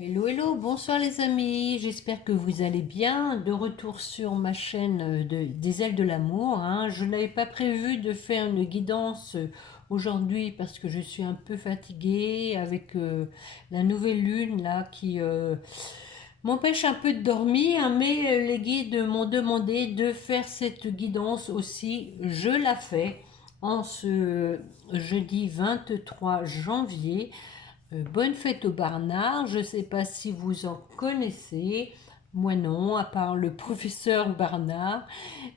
Hello, hello, bonsoir les amis, j'espère que vous allez bien. De retour sur ma chaîne des ailes de l'amour, hein. Je n'avais pas prévu de faire une guidance aujourd'hui parce que je suis un peu fatiguée avec la nouvelle lune là qui m'empêche un peu de dormir, mais les guides m'ont demandé de faire cette guidance aussi. Je la fais en ce jeudi 23 janvier. Bonne fête au Barnard. Je ne sais pas si vous en connaissez. Moi non, à part le professeur Barnard.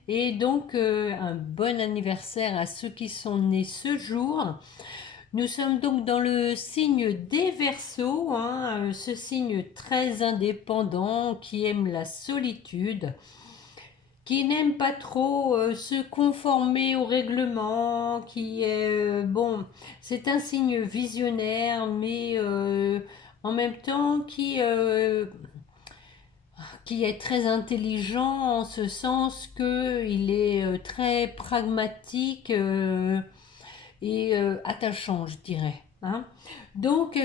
Et donc, un bon anniversaire à ceux qui sont nés ce jour. Nous sommes donc dans le signe des Verseaux, hein, ce signe très indépendant qui aime la solitude, qui n'aime pas trop se conformer au règlement, qui est bon, c'est un signe visionnaire, mais en même temps qui est très intelligent en ce sens que il est très pragmatique et attachant, je dirais. Hein. Donc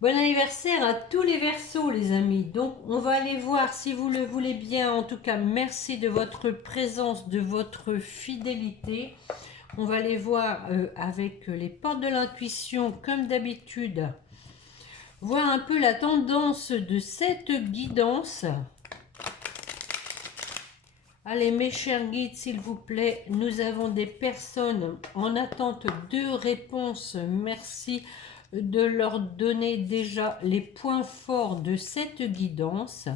bon anniversaire à tous les Verseaux, les amis. Donc, on va aller voir si vous le voulez bien. En tout cas, merci de votre présence, de votre fidélité. On va aller voir avec les portes de l'intuition, comme d'habitude. Voir un peu la tendance de cette guidance. Allez, mes chers guides, s'il vous plaît, nous avons des personnes en attente de réponses. Merci de leur donner déjà les points forts de cette guidance.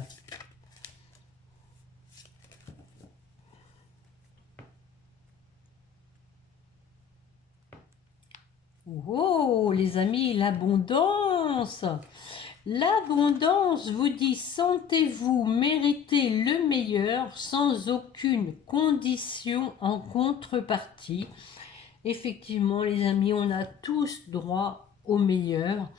Oh, les amis, l'abondance! L'abondance vous dit sentez-vous mériter le meilleur sans aucune condition en contrepartie. Effectivement, les amis, on a tous droit au meilleur.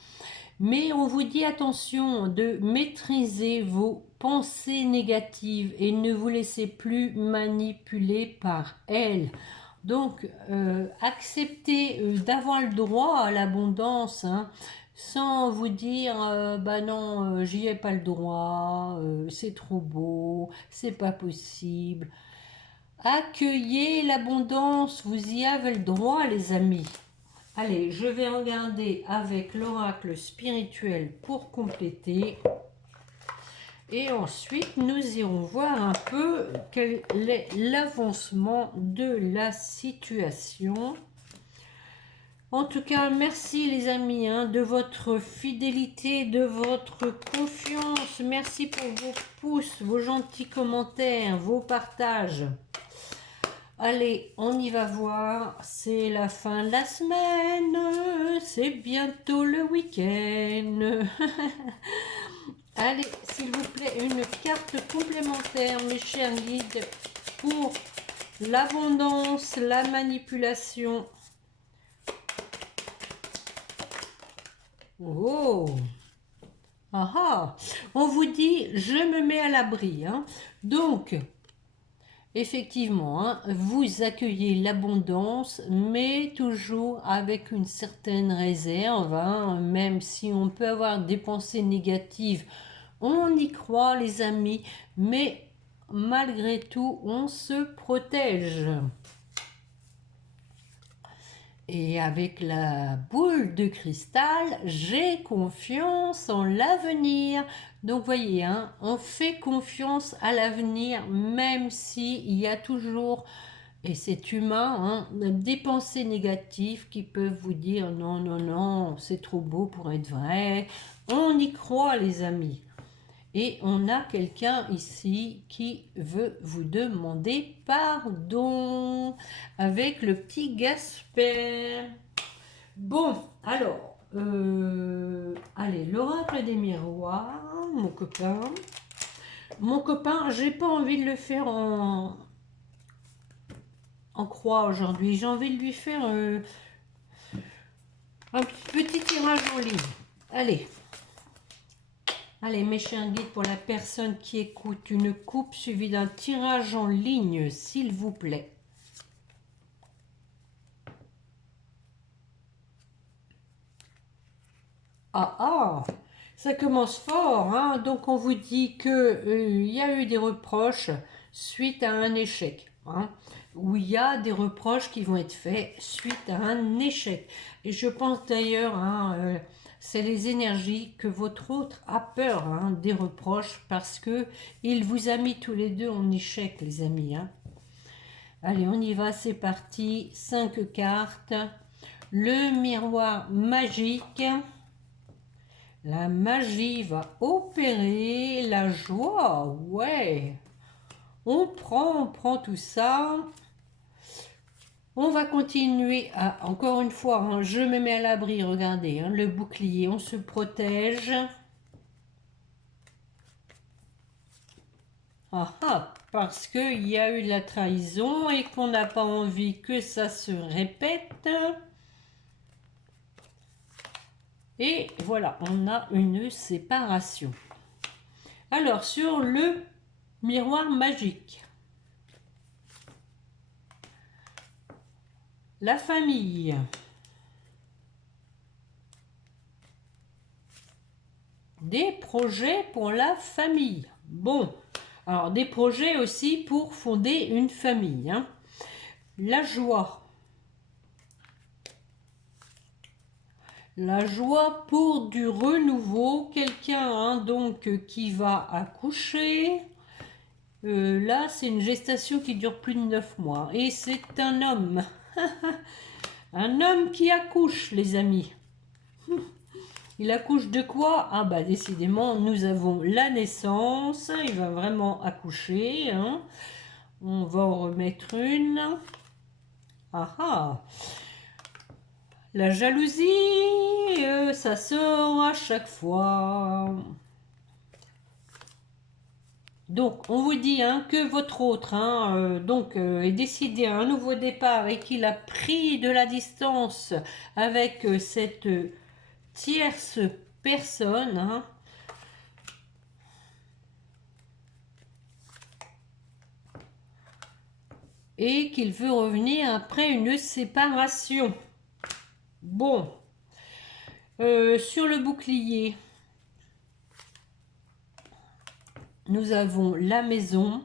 Mais on vous dit attention de maîtriser vos pensées négatives et ne vous laissez plus manipuler par elles. Donc, acceptez d'avoir le droit à l'abondance, hein, sans vous dire bah non, j'y ai pas le droit, c'est trop beau, c'est pas possible. Accueillez l'abondance, vous y avez le droit, les amis. Allez, je vais regarder avec l'oracle spirituel pour compléter. Et ensuite, nous irons voir un peu quel est l'avancement de la situation. En tout cas, merci les amis hein, de votre fidélité, de votre confiance. Merci pour vos pouces, vos gentils commentaires, vos partages. Allez, on y va voir. C'est la fin de la semaine. C'est bientôt le week-end. Allez, s'il vous plaît, une carte complémentaire, mes chers guides, pour l'abondance, la manipulation. Oh! Ah ah! On vous dit, je me mets à l'abri. Hein. Donc, effectivement, hein, vous accueillez l'abondance, mais toujours avec une certaine réserve, hein, même si on peut avoir des pensées négatives, on y croit les amis, mais malgré tout, on se protège. Et avec la boule de cristal, j'ai confiance en l'avenir. Donc voyez, hein, on fait confiance à l'avenir, même s'il y a toujours, et c'est humain, hein, des pensées négatives qui peuvent vous dire non, non, non, c'est trop beau pour être vrai. On y croit les amis. Et on a quelqu'un ici qui veut vous demander pardon avec le petit Gasper. Bon, alors, allez, l'oracle des miroirs, mon copain. Mon copain, j'ai pas envie de le faire en croix aujourd'hui. J'ai envie de lui faire un petit tirage en ligne. Allez. Allez, mes chers guides, pour la personne qui écoute, une coupe suivie d'un tirage en ligne, s'il vous plaît. Ah ah, Ça commence fort, hein. Donc on vous dit que il y a eu des reproches suite à un échec, hein, où il y a des reproches qui vont être faits suite à un échec. Et je pense d'ailleurs, hein, c'est les énergies que votre autre a peur, hein, des reproches, parce que il vous a mis tous les deux en échec, les amis, hein. Allez, on y va, c'est parti. 5 cartes. Le miroir magique. La magie va opérer. La joie, ouais. On prend tout ça. On va continuer à, encore une fois, hein, je me mets à l'abri, regardez, hein, le bouclier, on se protège. Ah ah, parce qu'il y a eu de la trahison et qu'on n'a pas envie que ça se répète. Et voilà, on a une séparation. Alors, sur le miroir magique, la famille, des projets pour la famille. Bon, alors des projets aussi pour fonder une famille, hein. La joie. La joie pour du renouveau, quelqu'un, hein, donc qui va accoucher. Là, c'est une gestation qui dure plus de 9 mois. Et c'est un homme. Un homme qui accouche, les amis. Il accouche de quoi? Ah bah décidément, nous avons la naissance. Il va vraiment accoucher, hein. On va en remettre une. Ah ah. La jalousie, ça sort à chaque fois. Donc, on vous dit, hein, que votre autre, hein, est décidé à un nouveau départ et qu'il a pris de la distance avec cette tierce personne, hein. Et qu'il veut revenir après une séparation. Bon, sur le bouclier, nous avons la maison.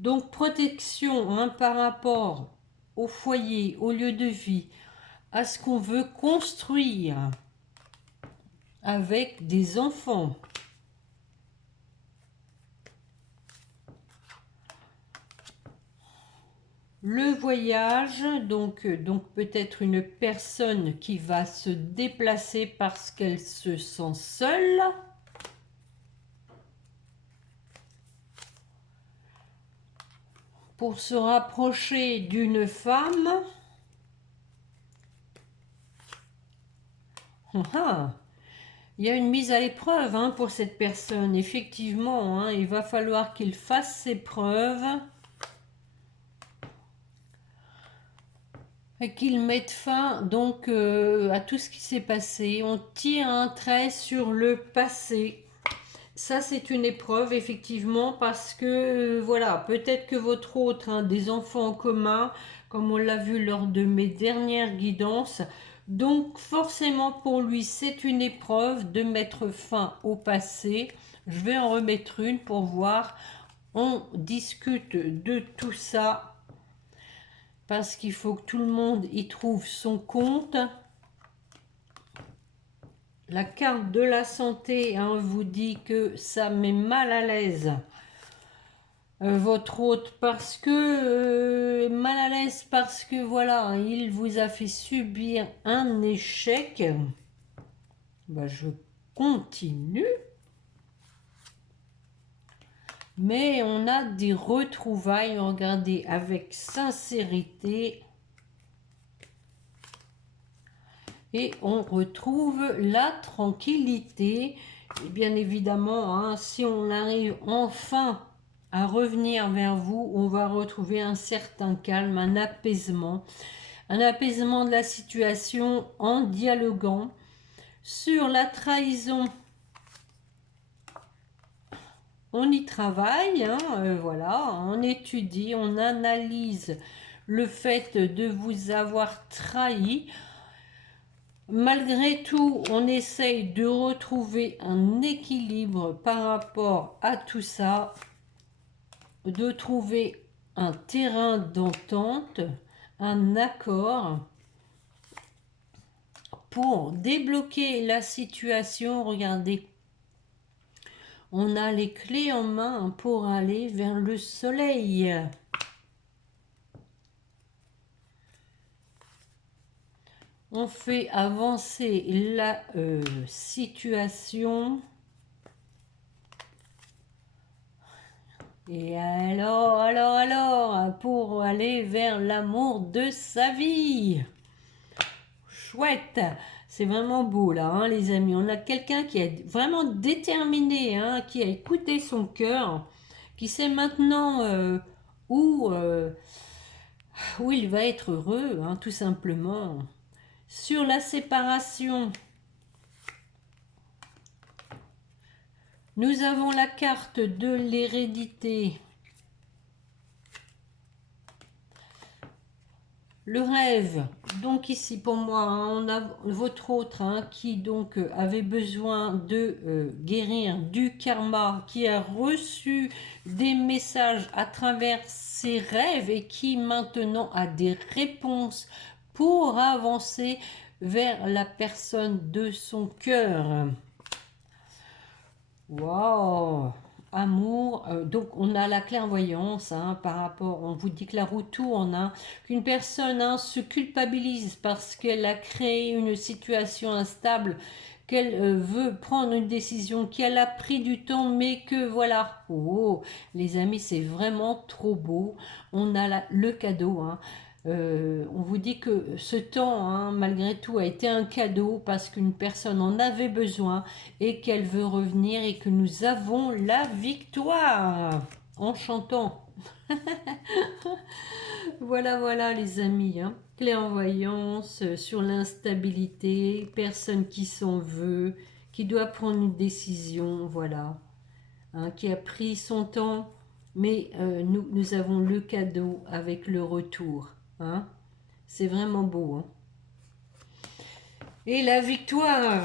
Donc, protection, hein, par rapport au foyer, au lieu de vie, à ce qu'on veut construire avec des enfants. Le voyage, donc peut-être une personne qui va se déplacer parce qu'elle se sent seule. Pour se rapprocher d'une femme. Ah, il y a une mise à l'épreuve, hein, pour cette personne. Effectivement, hein, il va falloir qu'il fasse ses preuves. Et qu'il mette fin donc à tout ce qui s'est passé. On tire un trait sur le passé. Ça, c'est une épreuve, effectivement, parce que, voilà, peut-être que votre autre, hein, des enfants en commun, comme on l'a vu lors de mes dernières guidances. Donc, forcément, pour lui, c'est une épreuve de mettre fin au passé. Je vais en remettre une pour voir. On discute de tout ça parce qu'il faut que tout le monde y trouve son compte. La carte de la santé, hein, vous dit que ça met mal à l'aise votre hôte, parce que mal à l'aise parce que voilà, il vous a fait subir un échec. Ben, je continue. Mais on a des retrouvailles, regardez, avec sincérité. Et on retrouve la tranquillité. Et bien évidemment, hein, si on arrive enfin à revenir vers vous, on va retrouver un certain calme, un apaisement de la situation en dialoguant. Sur la trahison, on y travaille, hein, voilà, on étudie, on analyse le fait de vous avoir trahi. malgré tout, on essaye de retrouver un équilibre par rapport à tout ça, de trouver un terrain d'entente, un accord pour débloquer la situation. Regardez, on a les clés en main pour aller vers le soleil. On fait avancer la situation. Et alors, pour aller vers l'amour de sa vie. Chouette, c'est vraiment beau là, hein, les amis. On a quelqu'un qui est vraiment déterminé, hein, qui a écouté son cœur, qui sait maintenant où il va être heureux, hein, tout simplement. Sur la séparation, nous avons la carte de l'hérédité. Le rêve, donc ici pour moi, hein, on a votre autre hein, qui donc avait besoin de guérir du karma, qui a reçu des messages à travers ses rêves et qui maintenant a des réponses pour avancer vers la personne de son cœur. Waouh! Amour, donc on a la clairvoyance hein, par rapport, on vous dit que la roue tourne, hein, qu'une personne hein, se culpabilise parce qu'elle a créé une situation instable, qu'elle veut prendre une décision, qu'elle a pris du temps, mais que voilà, oh, les amis, c'est vraiment trop beau. On a le cadeau, hein. On vous dit que ce temps, hein, malgré tout, a été un cadeau parce qu'une personne en avait besoin et qu'elle veut revenir et que nous avons la victoire en chantant. Voilà les amis, hein. Clairvoyance sur l'instabilité, personne qui s'en veut, qui doit prendre une décision, voilà, hein, qui a pris son temps, mais nous avons le cadeau avec le retour. Hein. C'est vraiment beau. Hein. Et la victoire,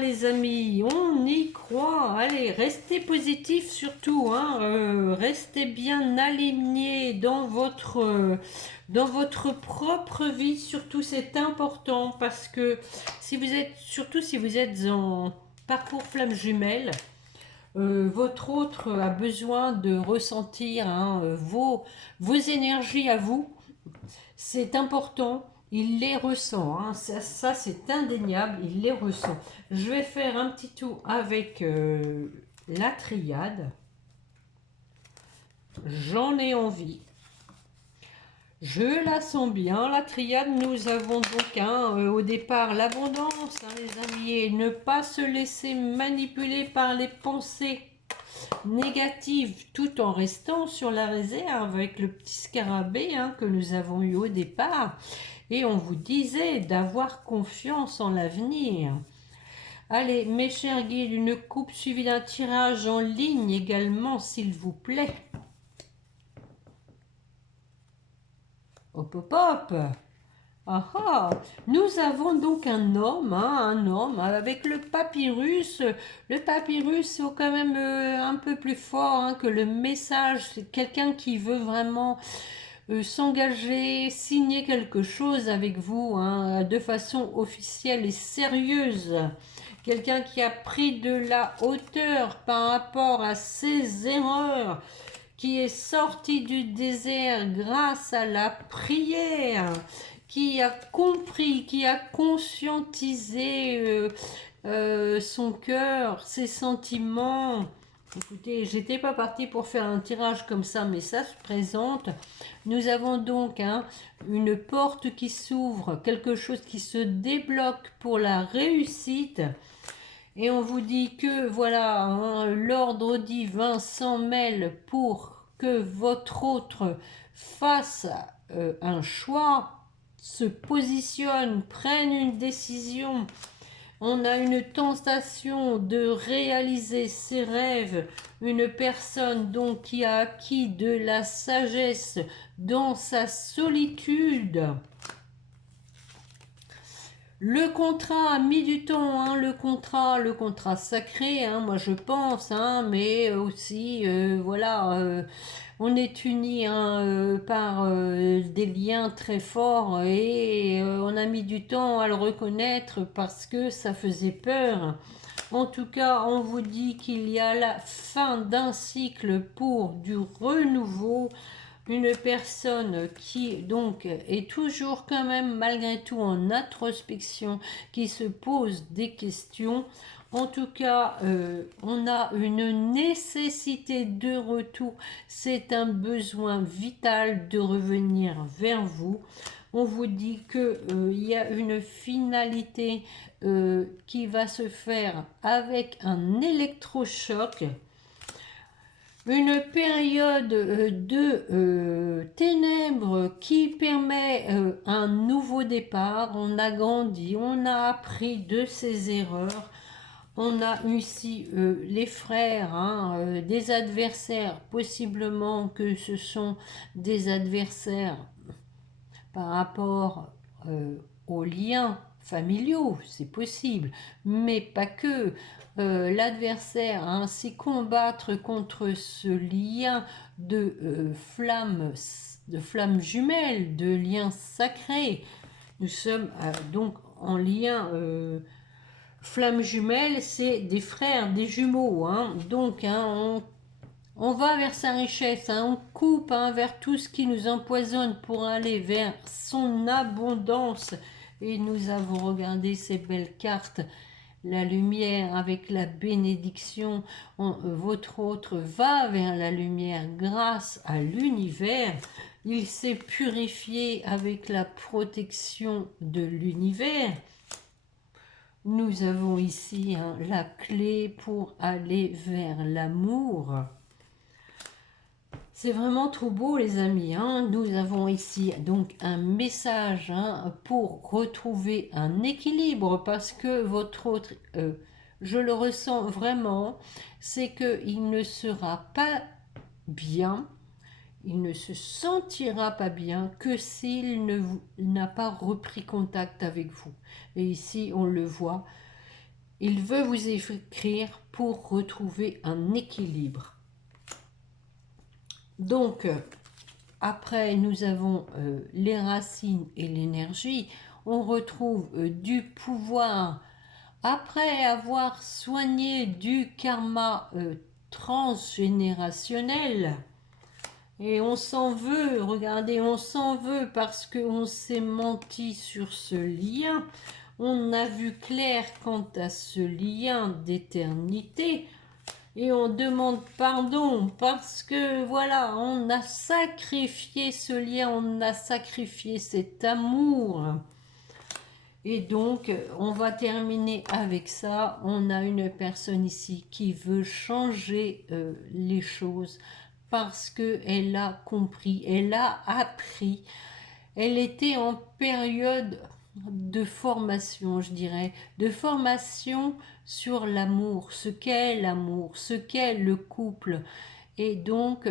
les amis, on y croit. Allez, restez positifs surtout, hein. Restez bien alignés dans votre propre vie. Surtout, c'est important parce que surtout si vous êtes en parcours flamme jumelle, votre autre a besoin de ressentir hein, vos énergies à vous. C'est important. Il les ressent, hein. Ça c'est indéniable, il les ressent. Je vais faire un petit tour avec la triade. J'en ai envie. Je la sens bien, la triade. Nous avons donc au départ l'abondance, hein, les amis, et ne pas se laisser manipuler par les pensées négatives tout en restant sur la réserve avec le petit scarabée hein, que nous avons eu au départ. Et on vous disait d'avoir confiance en l'avenir. Allez, mes chers guides, une coupe suivie d'un tirage en ligne également, s'il vous plaît. Hop, hop, hop. Ah, ah. Nous avons donc un homme avec le papyrus. Le papyrus, c'est quand même un peu plus fort hein, que le message. C'est quelqu'un qui veut vraiment s'engager, signer quelque chose avec vous hein, de façon officielle et sérieuse. Quelqu'un qui a pris de la hauteur par rapport à ses erreurs, qui est sorti du désert grâce à la prière, qui a compris, qui a conscientisé son cœur, ses sentiments. Écoutez, j'étais pas partie pour faire un tirage comme ça, mais ça se présente. Nous avons donc hein, une porte qui s'ouvre, quelque chose qui se débloque pour la réussite. Et on vous dit que voilà, hein, l'ordre divin s'en mêle pour que votre autre fasse un choix, se positionne, prenne une décision. On a une tentation de réaliser ses rêves, une personne donc qui a acquis de la sagesse dans sa solitude. Le contrat a mis du temps, hein, le contrat sacré, hein, moi je pense, hein, mais aussi, voilà, on est unis hein, par des liens très forts et on a mis du temps à le reconnaître parce que ça faisait peur. En tout cas, on vous dit qu'il y a la fin d'un cycle pour du renouveau. Une personne qui donc est toujours quand même malgré tout en introspection, qui se pose des questions. En tout cas, on a une nécessité de retour. C'est un besoin vital de revenir vers vous. On vous dit que il y a une finalité qui va se faire avec un électrochoc. Une période de ténèbres qui permet un nouveau départ. On a grandi, on a appris de ses erreurs. On a ici les frères, hein, des adversaires, possiblement que ce sont des adversaires par rapport aux liens familiaux, c'est possible, mais pas que. L'adversaire a ainsi combattre contre ce lien de flammes jumelles, de liens sacrés. Nous sommes donc en lien flammes jumelles, c'est des frères, des jumeaux. Hein. Donc, hein, on va vers sa richesse, hein, on coupe hein, vers tout ce qui nous empoisonne pour aller vers son abondance. Et nous avons regardé ces belles cartes, la lumière avec la bénédiction. Votre autre va vers la lumière grâce à l'univers. Il s'est purifié avec la protection de l'univers. Nous avons ici hein, la clé pour aller vers l'amour. C'est vraiment trop beau les amis, hein. Nous avons ici donc un message hein, pour retrouver un équilibre parce que votre autre, je le ressens vraiment, c'est qu'il ne sera pas bien, il ne se sentira pas bien que s'il n'a pas repris contact avec vous. Et ici on le voit, il veut vous écrire pour retrouver un équilibre. Donc, après, nous avons les racines et l'énergie. On retrouve du pouvoir. Après avoir soigné du karma transgénérationnel, et on s'en veut, regardez, on s'en veut parce qu'on s'est menti sur ce lien. On a vu clair quant à ce lien d'éternité. Et on demande pardon parce que voilà, on a sacrifié ce lien, on a sacrifié cet amour. Et donc, on va terminer avec ça. On a une personne ici qui veut changer les choses parce qu'elle a compris, elle a appris. Elle était en période de formation, je dirais, de formation sur l'amour, ce qu'est l'amour, ce qu'est le couple. Et donc,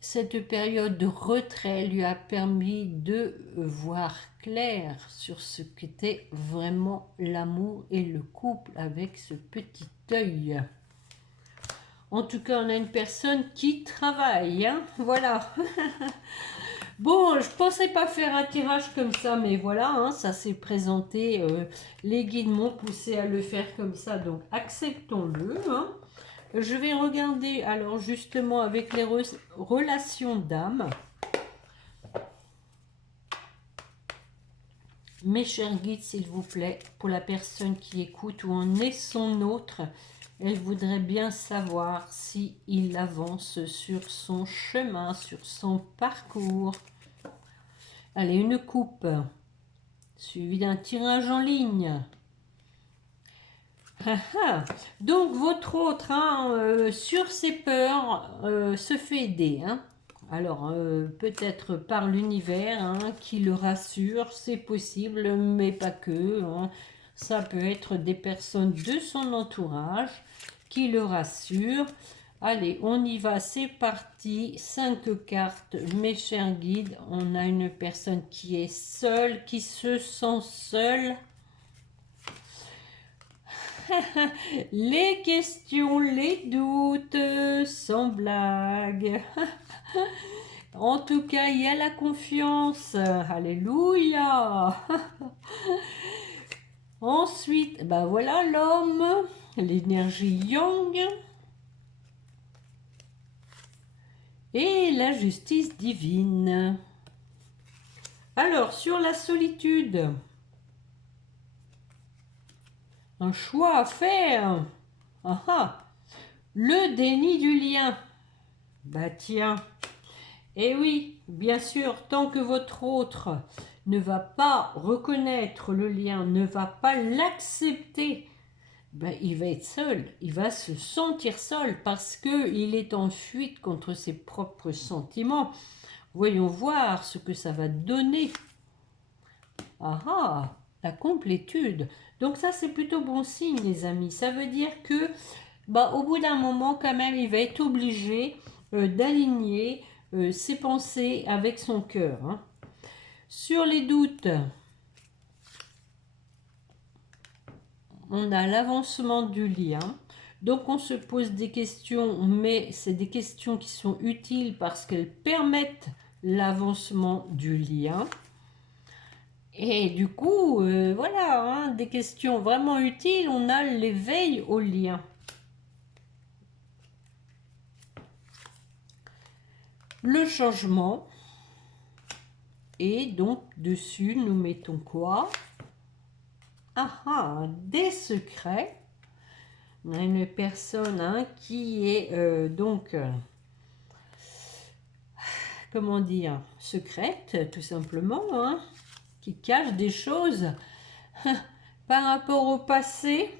cette période de retrait lui a permis de voir clair sur ce qu'était vraiment l'amour et le couple avec ce petit œil. En tout cas, on a une personne qui travaille, hein, voilà. Bon, je pensais pas faire un tirage comme ça, mais voilà, hein, ça s'est présenté. Les guides m'ont poussé à le faire comme ça, donc acceptons-le. Hein. Je vais regarder, alors justement, avec les relations d'âme. Mes chers guides, s'il vous plaît, pour la personne qui écoute, où en est son autre, elle voudrait bien savoir si il avance sur son chemin, sur son parcours. Allez, une coupe, suivi d'un tirage en ligne. Donc, votre autre, hein, sur ses peurs, se fait aider. Hein. Alors, peut-être par l'univers, hein, qui le rassure, c'est possible, mais pas que. Hein. Ça peut être des personnes de son entourage qui le rassurent. Allez, on y va, c'est parti. 5 cartes, mes chers guides. On a une personne qui est seule, qui se sent seule. Les questions, les doutes, sans blague. En tout cas, il y a la confiance. Alléluia. Ensuite, ben voilà l'homme, l'énergie yang et la justice divine. Alors, sur la solitude, un choix à faire. Ah ah. Le déni du lien. Bah tiens. Eh oui, bien sûr, tant que votre autre ne va pas reconnaître le lien, ne va pas l'accepter, ben, il va être seul, il va se sentir seul parce qu'il est en fuite contre ses propres sentiments. Voyons voir ce que ça va donner. Ah ah, la complétude. Donc ça, c'est plutôt bon signe, les amis. Ça veut dire que, bah, au bout d'un moment, quand même, il va être obligé d'aligner ses pensées avec son cœur. Hein. Sur les doutes, on a l'avancement du lien. Donc on se pose des questions, mais c'est des questions qui sont utiles parce qu'elles permettent l'avancement du lien. Et du coup, voilà, hein, des questions vraiment utiles. On a l'éveil au lien. Le changement. Et donc, dessus, nous mettons quoi? Ah ah, des secrets. On a une personne hein, qui est comment dire, secrète, tout simplement, hein, qui cache des choses par rapport au passé.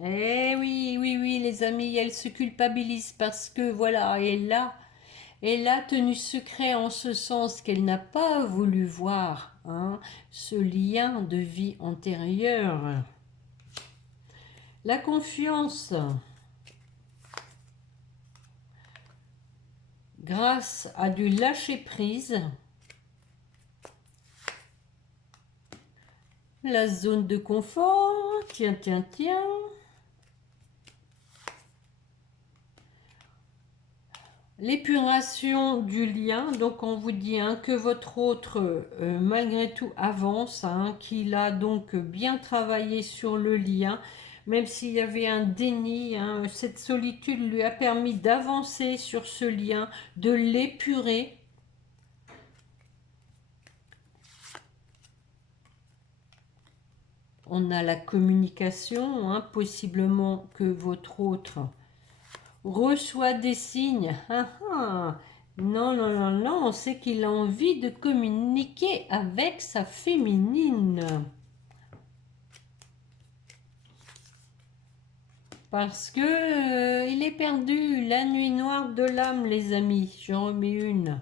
Eh oui, oui, oui, les amis, elle se culpabilise parce que, voilà, elle a tenu secret en ce sens qu'elle n'a pas voulu voir hein, ce lien de vie antérieure. La confiance, grâce à du lâcher-prise, la zone de confort, tiens, tiens, tiens. L'épuration du lien, donc on vous dit hein, que votre autre malgré tout avance, hein, qu'il a donc bien travaillé sur le lien, même s'il y avait un déni, hein, cette solitude lui a permis d'avancer sur ce lien, de l'épurer. On a la communication, hein, possiblement que votre autre reçoit des signes. Ah, ah. Non, non, non, non, c'est qu'il a envie de communiquer avec sa féminine. Parce que il est perdu. La nuit noire de l'âme, les amis. J'en remets une.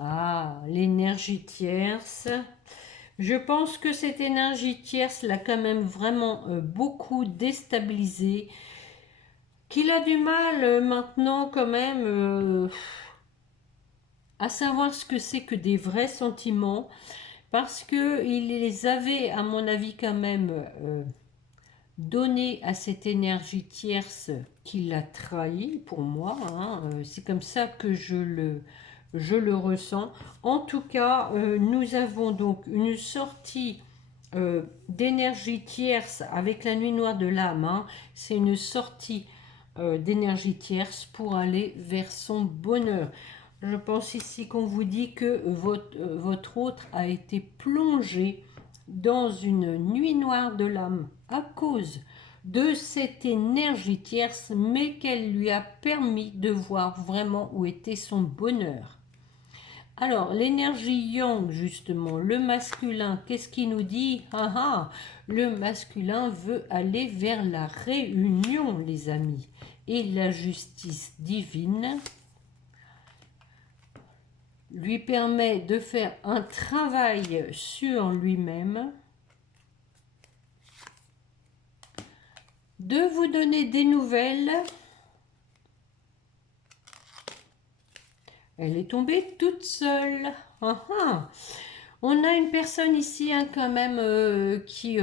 Ah, l'énergie tierce. Je pense que cette énergie tierce l'a quand même vraiment beaucoup déstabilisé. Qu'il a du mal maintenant quand même à savoir ce que c'est que des vrais sentiments. Parce qu'il les avait, à mon avis, quand même donné à cette énergie tierce qui l'a trahi, pour moi. Hein, c'est comme ça que je le ressens. En tout cas, nous avons donc une sortie d'énergie tierce avec la nuit noire de l'âme. Hein, c'est une sortie d'énergie tierce pour aller vers son bonheur. Je pense ici qu'on vous dit que votre autre a été plongé dans une nuit noire de l'âme à cause de cette énergie tierce, mais qu'elle lui a permis de voir vraiment où était son bonheur. Alors, l'énergie yang, justement, le masculin, qu'est-ce qu'il nous dit? Ah ah, le masculin veut aller vers la réunion, les amis, et la justice divine lui permet de faire un travail sur lui-même, de vous donner des nouvelles, Elle est tombée toute seule. Ah, ah. On a une personne ici hein, quand même qui...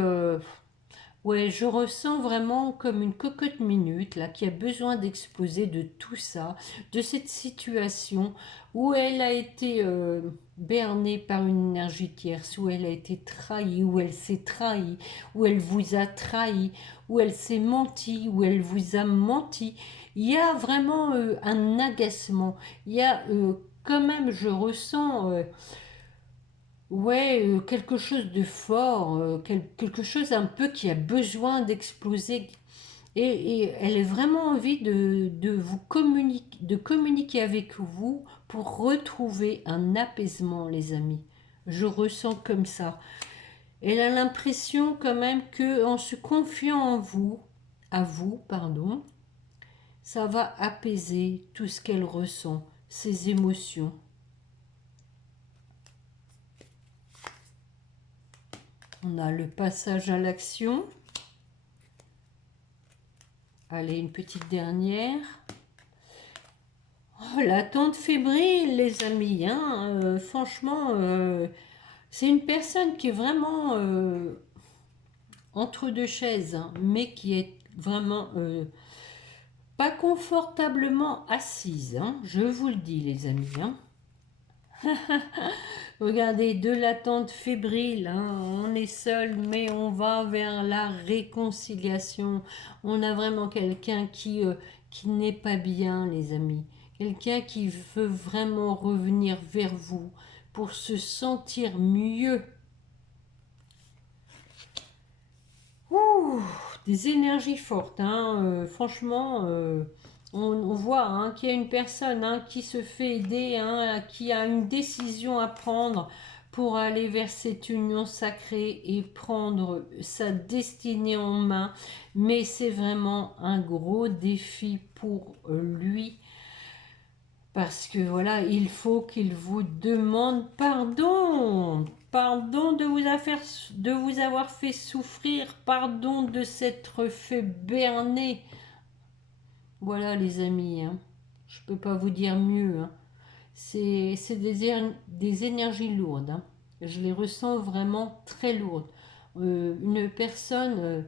ouais, je ressens vraiment comme une cocotte minute là, qui a besoin d'exposer de tout ça, de cette situation où elle a été bernée par une énergie tierce, où elle a été trahie, où elle s'est trahie, où elle vous a trahi, où elle s'est menti, où elle vous a menti. Il y a vraiment un agacement. Il y a quand même, je ressens... ouais, quelque chose de fort, quelque chose un peu qui a besoin d'exploser. Et elle a vraiment envie de vous communiquer, de communiquer avec vous pour retrouver un apaisement, les amis. Je ressens comme ça. Elle a l'impression quand même que en se confiant en vous, à vous, pardon, ça va apaiser tout ce qu'elle ressent, ses émotions. On a le passage à l'action. Allez, une petite dernière. Oh, l'attente fébrile, les amis. Hein, franchement, c'est une personne qui est vraiment entre deux chaises, hein, mais qui est vraiment pas confortablement assise. Hein, je vous le dis, les amis. Hein. Regardez, de l'attente fébrile, hein, on est seul, mais on va vers la réconciliation. On a vraiment quelqu'un qui n'est pas bien, les amis. Quelqu'un qui veut vraiment revenir vers vous pour se sentir mieux. Ouh, des énergies fortes, hein, franchement, on voit hein, qu'il y a une personne hein, qui se fait aider, hein, qui a une décision à prendre pour aller vers cette union sacrée et prendre sa destinée en main. Mais c'est vraiment un gros défi pour lui. Parce que voilà, il faut qu'il vous demande pardon. Pardon de vous avoir fait souffrir. Pardon de s'être fait berner. Voilà les amis. Hein. Je ne peux pas vous dire mieux. Hein. C'est des énergies lourdes. Hein. Je les ressens vraiment très lourdes. Une personne,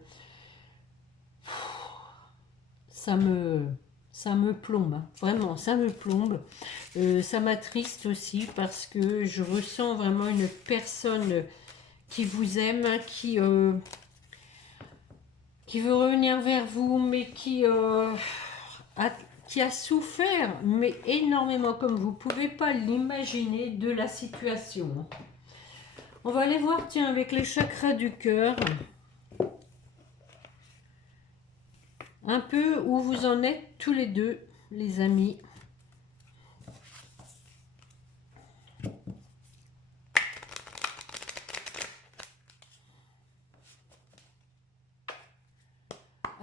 ça me, ça me plombe. Hein. Vraiment, ça me plombe. Ça m'attriste aussi parce que je ressens vraiment une personne qui vous aime, hein, qui veut revenir vers vous, mais qui a souffert, mais énormément, comme vous ne pouvez pas l'imaginer, de la situation. On va aller voir, tiens, avec les chakras du cœur, un peu où vous en êtes tous les deux, les amis.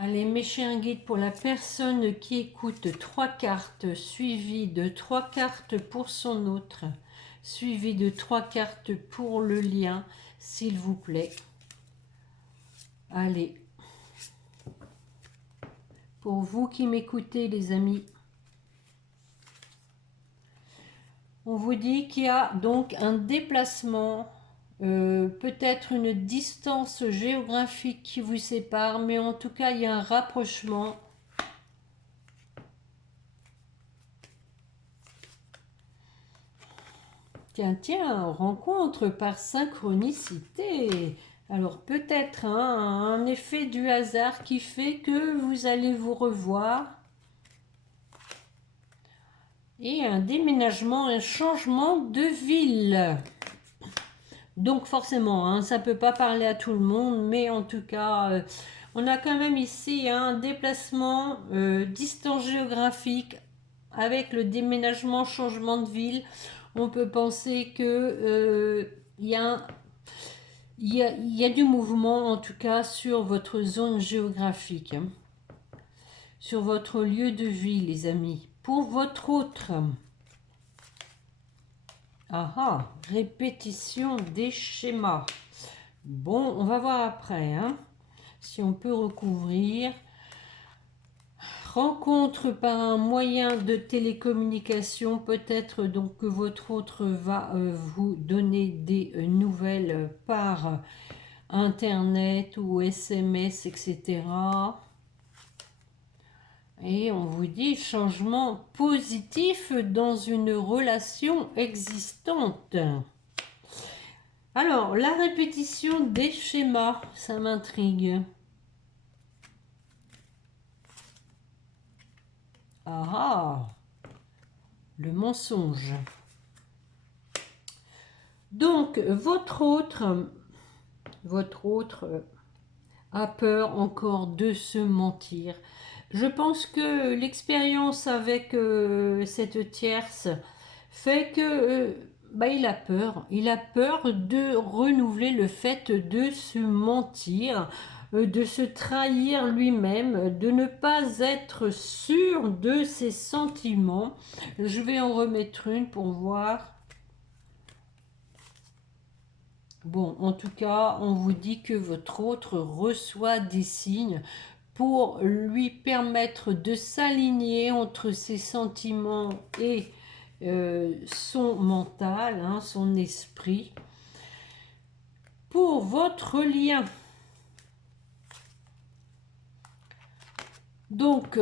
Allez, mes chers guides, pour la personne qui écoute 3 cartes, suivies de 3 cartes pour son autre, suivies de 3 cartes pour le lien, s'il vous plaît. Allez. Pour vous qui m'écoutez, les amis, on vous dit qu'il y a donc un déplacement, peut-être une distance géographique qui vous sépare, mais en tout cas, il y a un rapprochement. Tiens, rencontre par synchronicité. Alors peut-être hein, un effet du hasard qui fait que vous allez vous revoir. Et un déménagement, un changement de ville. Donc forcément, hein, ça ne peut pas parler à tout le monde, mais en tout cas, on a quand même ici un déplacement, distance géographique, avec le déménagement, changement de ville. On peut penser que il y a du mouvement, en tout cas, sur votre zone géographique, hein, sur votre lieu de vie, les amis. Pour votre autre... Ah ah, répétition des schémas. Bon, on va voir après, hein, si on peut recouvrir. rencontre par un moyen de télécommunication, peut-être donc que votre autre va vous donner des nouvelles par Internet ou SMS, etc. Et on vous dit changement positif dans une relation existante. Alors, la répétition des schémas, ça m'intrigue. Ah, le mensonge. Donc, votre autre a peur encore de se mentir. Je pense que l'expérience avec cette tierce fait que il a peur. Il a peur de renouveler le fait de se mentir, de se trahir lui-même, de ne pas être sûr de ses sentiments. Je vais en remettre une pour voir. Bon, en tout cas, on vous dit que votre autre reçoit des signes pour lui permettre de s'aligner entre ses sentiments et son mental, hein, son esprit. Pour votre lien. Donc,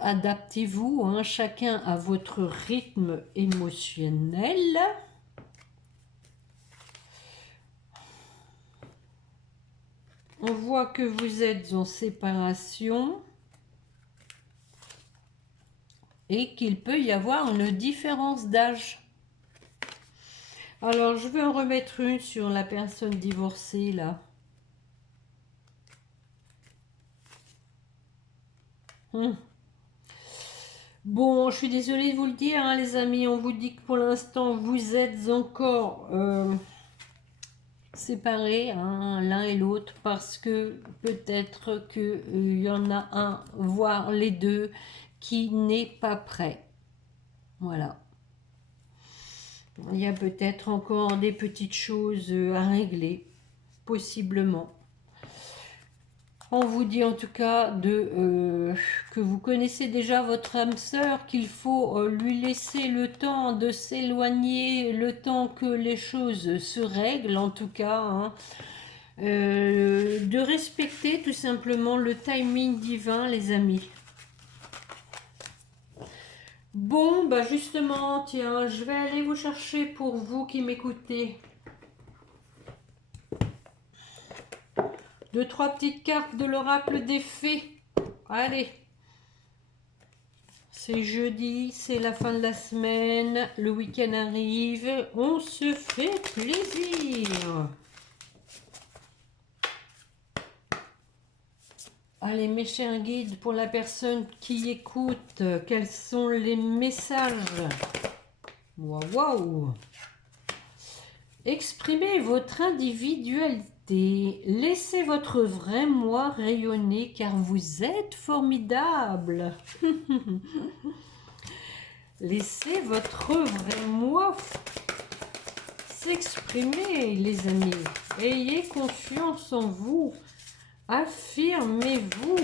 adaptez-vous, hein, chacun à votre rythme émotionnel. On voit que vous êtes en séparation et qu'il peut y avoir une différence d'âge. Alors, je vais en remettre une sur la personne divorcée, là. Bon, je suis désolée de vous le dire, hein, les amis. On vous dit que pour l'instant, vous êtes encore séparés, hein, l'un et l'autre, parce que peut-être qu'il y en a un, voire les deux, qui n'est pas prêt. Voilà. Il y a peut-être encore des petites choses à régler, possiblement. On vous dit en tout cas que vous connaissez déjà votre âme sœur, qu'il faut lui laisser le temps de s'éloigner, le temps que les choses se règlent en tout cas, hein. De respecter tout simplement le timing divin, les amis. Bon, bah justement, tiens, je vais aller vous chercher pour vous qui m'écoutez. 2-3 petites cartes de l'oracle des fées. Allez. C'est jeudi, c'est la fin de la semaine, le week-end arrive, on se fait plaisir. Allez, mes chers guides, pour la personne qui écoute, quels sont les messages? Waouh! Exprimez votre individualité. Laissez votre vrai moi rayonner car vous êtes formidable. Laissez votre vrai moi s'exprimer, les amis. Ayez confiance en vous. Affirmez-vous.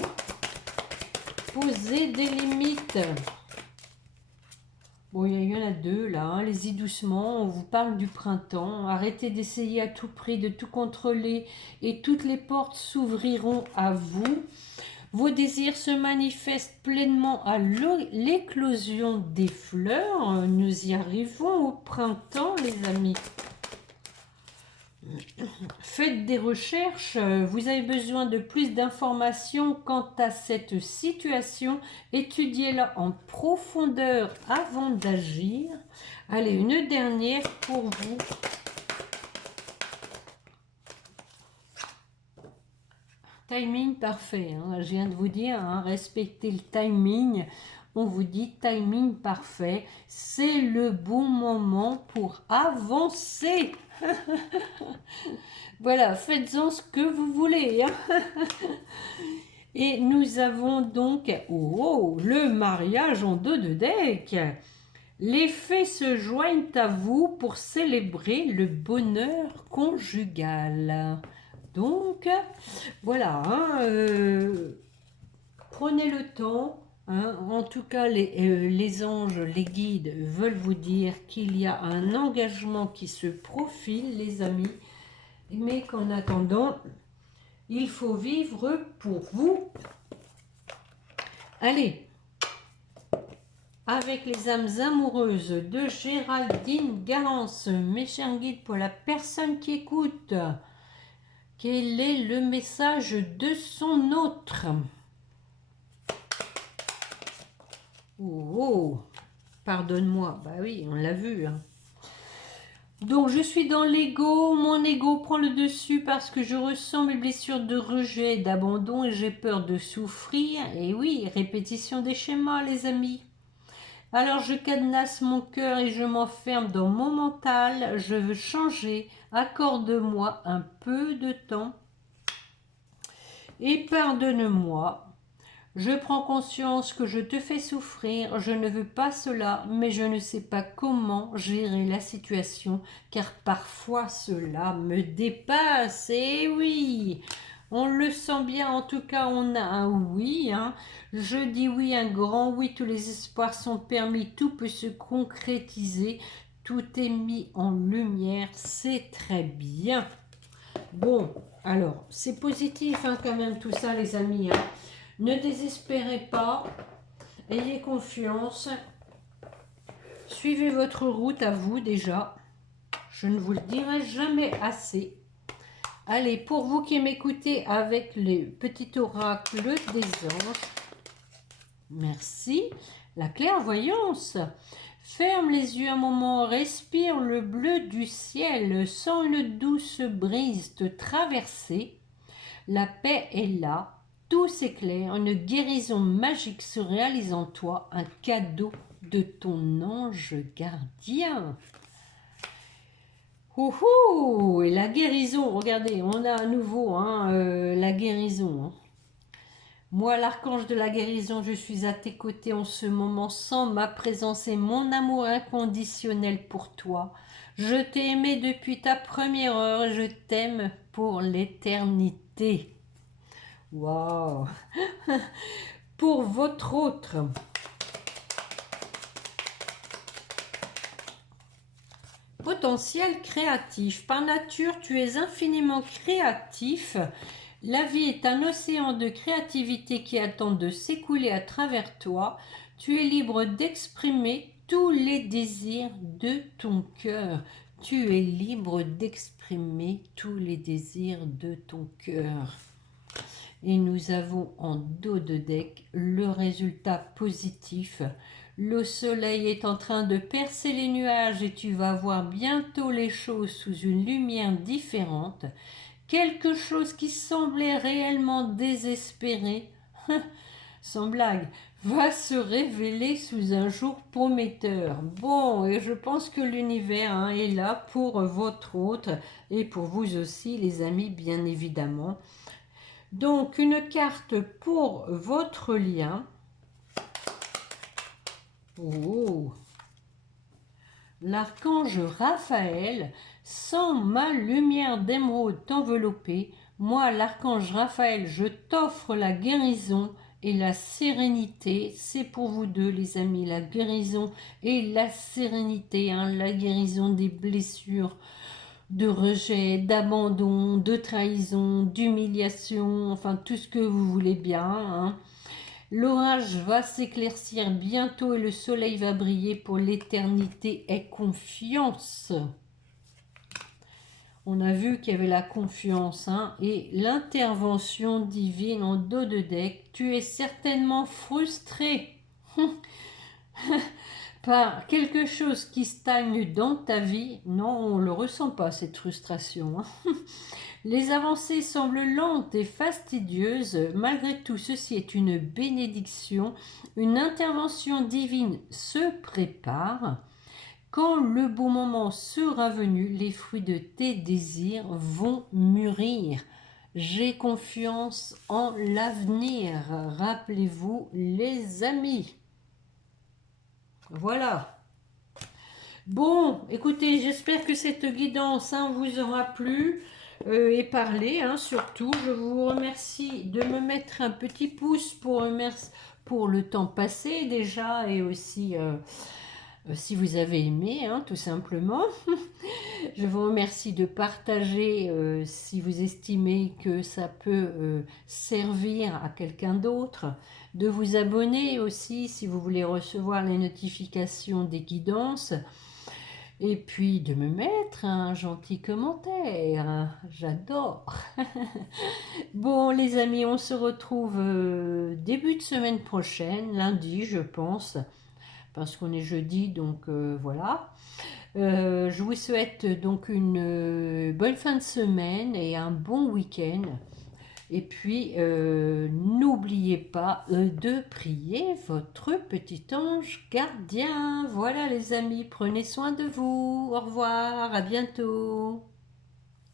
Posez des limites. Bon, il y en a deux là, hein. Allez-y doucement, on vous parle du printemps. Arrêtez d'essayer à tout prix de tout contrôler et toutes les portes s'ouvriront à vous. Vos désirs se manifestent pleinement à l'éclosion des fleurs. Nous y arrivons au printemps, les amis. Faites des recherches, vous avez besoin de plus d'informations quant à cette situation, étudiez-la en profondeur avant d'agir. Allez, une dernière pour vous. Timing parfait, hein. Je viens de vous dire, hein, respectez le timing. On vous dit timing parfait, c'est le bon moment pour avancer. Voilà, faites-en ce que vous voulez, hein. Et nous avons donc le mariage en dos de deck. Les fées se joignent à vous pour célébrer le bonheur conjugal. Donc, voilà, hein, prenez le temps. Hein. En tout cas, les anges, les guides veulent vous dire qu'il y a un engagement qui se profile, les amis. Mais qu'en attendant, il faut vivre pour vous. Allez, avec les âmes amoureuses de Géraldine Garance, mes chers guides, pour la personne qui écoute, quel est le message de son autre? Oh, pardonne-moi, bah oui, on l'a vu. Hein. Donc, je suis dans l'ego, mon ego prend le dessus parce que je ressens mes blessures de rejet, d'abandon et j'ai peur de souffrir. Et oui, répétition des schémas, les amis. Alors, je cadenasse mon cœur et je m'enferme dans mon mental. Je veux changer. Accorde-moi un peu de temps et pardonne-moi. Je prends conscience que je te fais souffrir, je ne veux pas cela, mais je ne sais pas comment gérer la situation, car parfois cela me dépasse. Et oui, on le sent bien, en tout cas on a un oui. Hein. Je dis oui, un grand oui, tous les espoirs sont permis, tout peut se concrétiser, tout est mis en lumière, c'est très bien. Bon, alors, c'est positif hein, quand même tout ça les amis. Hein. Ne désespérez pas, ayez confiance, suivez votre route à vous déjà, je ne vous le dirai jamais assez. Allez, pour vous qui m'écoutez avec les petits oracles des anges, merci. La clairvoyance, ferme les yeux un moment, respire le bleu du ciel, sens une douce brise te traverser, la paix est là. Tout s'éclaire, une guérison magique se réalise en toi, un cadeau de ton ange gardien. Ouhou, et la guérison, regardez, on a à nouveau hein, la guérison. Hein. Moi, l'archange de la guérison, je suis à tes côtés en ce moment, sans ma présence et mon amour inconditionnel pour toi. Je t'ai aimé depuis ta première heure et je t'aime pour l'éternité. Waouh. Pour votre autre. Potentiel créatif. Par nature, tu es infiniment créatif. La vie est un océan de créativité qui attend de s'écouler à travers toi. Tu es libre d'exprimer tous les désirs de ton cœur. Tu es libre d'exprimer tous les désirs de ton cœur. Et nous avons en dos de deck le résultat positif. Le soleil est en train de percer les nuages et tu vas voir bientôt les choses sous une lumière différente. Quelque chose qui semblait réellement désespéré, sans blague, va se révéler sous un jour prometteur. Bon, et je pense que l'univers hein, est là pour votre autre et pour vous aussi les amis bien évidemment. Donc, une carte pour votre lien. Oh. L'archange Raphaël, sans ma lumière d'émeraude t'envelopper, moi, l'archange Raphaël, je t'offre la guérison et la sérénité. C'est pour vous deux, les amis, la guérison et la sérénité, hein, la guérison des blessures, de rejet, d'abandon, de trahison, d'humiliation, enfin tout ce que vous voulez bien. Hein. L'orage va s'éclaircir bientôt et le soleil va briller pour l'éternité. Aie confiance. On a vu qu'il y avait la confiance hein, et l'intervention divine en dos de deck. Tu es certainement frustré. Par quelque chose qui stagne dans ta vie. Non, on ne le ressent pas, cette frustration. Hein. Les avancées semblent lentes et fastidieuses. Malgré tout, ceci est une bénédiction. Une intervention divine se prépare. Quand le bon moment sera venu, les fruits de tes désirs vont mûrir. J'ai confiance en l'avenir. Rappelez-vous, les amis. Voilà. Bon, écoutez, j'espère que cette guidance hein, vous aura plu. et parler, hein, surtout. Je vous remercie de me mettre un petit pouce pour le temps passé déjà et aussi si vous avez aimé, hein, tout simplement. Je vous remercie de partager si vous estimez que ça peut servir à quelqu'un d'autre, de vous abonner aussi si vous voulez recevoir les notifications des guidances, et puis de me mettre un gentil commentaire. J'adore. Bon les amis, on se retrouve début de semaine prochaine, lundi je pense, parce qu'on est jeudi, donc voilà. Je vous souhaite donc une bonne fin de semaine et un bon week-end. Et puis, n'oubliez pas de prier votre petit ange gardien. Voilà les amis, prenez soin de vous. Au revoir, à bientôt.